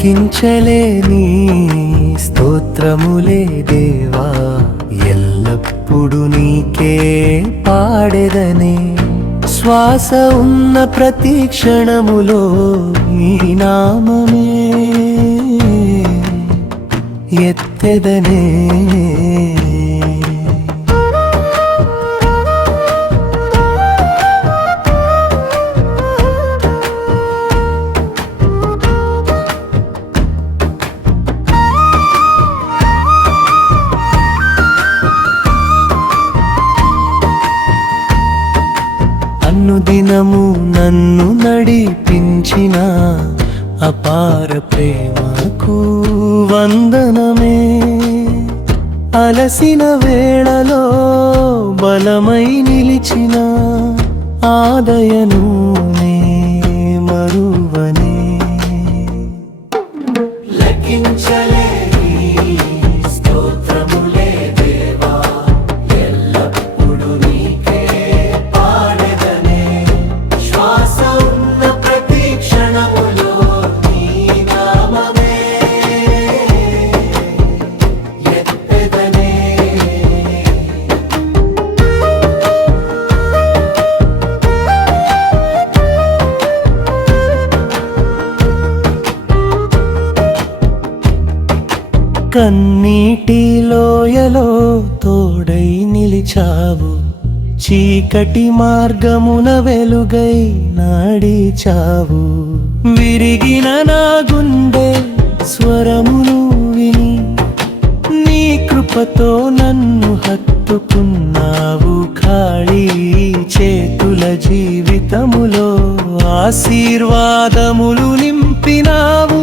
లెక్కించలేని స్తోత్రములే దేవా, ఎల్లప్పుడు నీకే పాడెదనే. శ్వాస ఉన్న ప్రతి క్షణములో నీ నామమే ఎత్తెదనే. అనుదినము నన్ను నడిపించిన అపార ప్రేమకు వందనమే. అలసిన వేళలో బలమై నిలిచిన ఆదయను నే మరువనే. లెక్కించలేని స్తోత్రములే దేవా, ఎల్లప్పుడు నీకే పాడెదనే. శ్వాస ఉన్న ప్రతి క్షణములో నీ నామమే ఎత్తెదనే. కన్నీటి లోయలో తోడై నిలిచావు, చీకటి మార్గమున వెలుగై నడిచావు. విరిగిన నా గుండె స్వరమును విని నీ కృపతో నన్ను హత్తుకున్నావు. ఖాళీ చేతుల జీవితములో ఆశీర్వాదములు నింపినావు.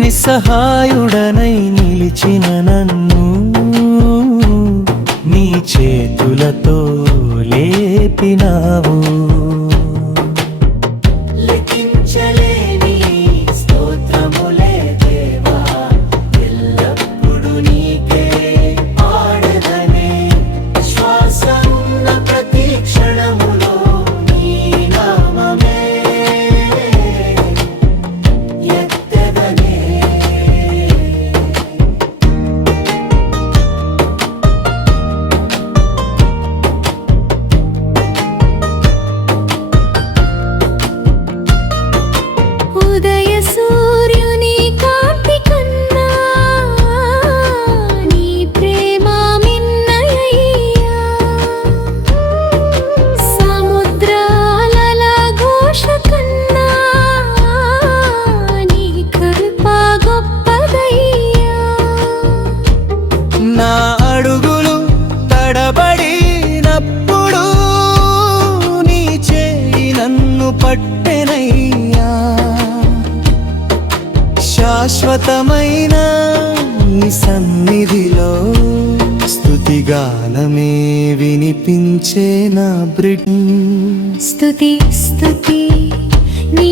నిస్సహాయుడనై నిలిచిన నన్ను నీ చేతులతో లేపినావు. లెక్కించలేని స్తోత్రములే దేవా, ఎల్లప్పుడు నీకే పాడెదనే. శ్వాస ఉన్న ప్రతి క్షణములో నీ నామమే ఎత్తెదనే. ఉదయ సూర్యుని కాంతి కన్నా నీ ప్రేమ మిన్నయ్యా. సముద్రాల ఘోష కన్నా నీ కృప గొప్పదయ్యా. నా అడుగులు తడబడినప్పుడు నీ చేయి నన్ను పట్టెనయ్యా. శాశ్వతమైన నీ సన్నిధిలో స్తుతిగానమే వినిపించే నా బ్రిడ్. స్తుతి స్తుతి నీ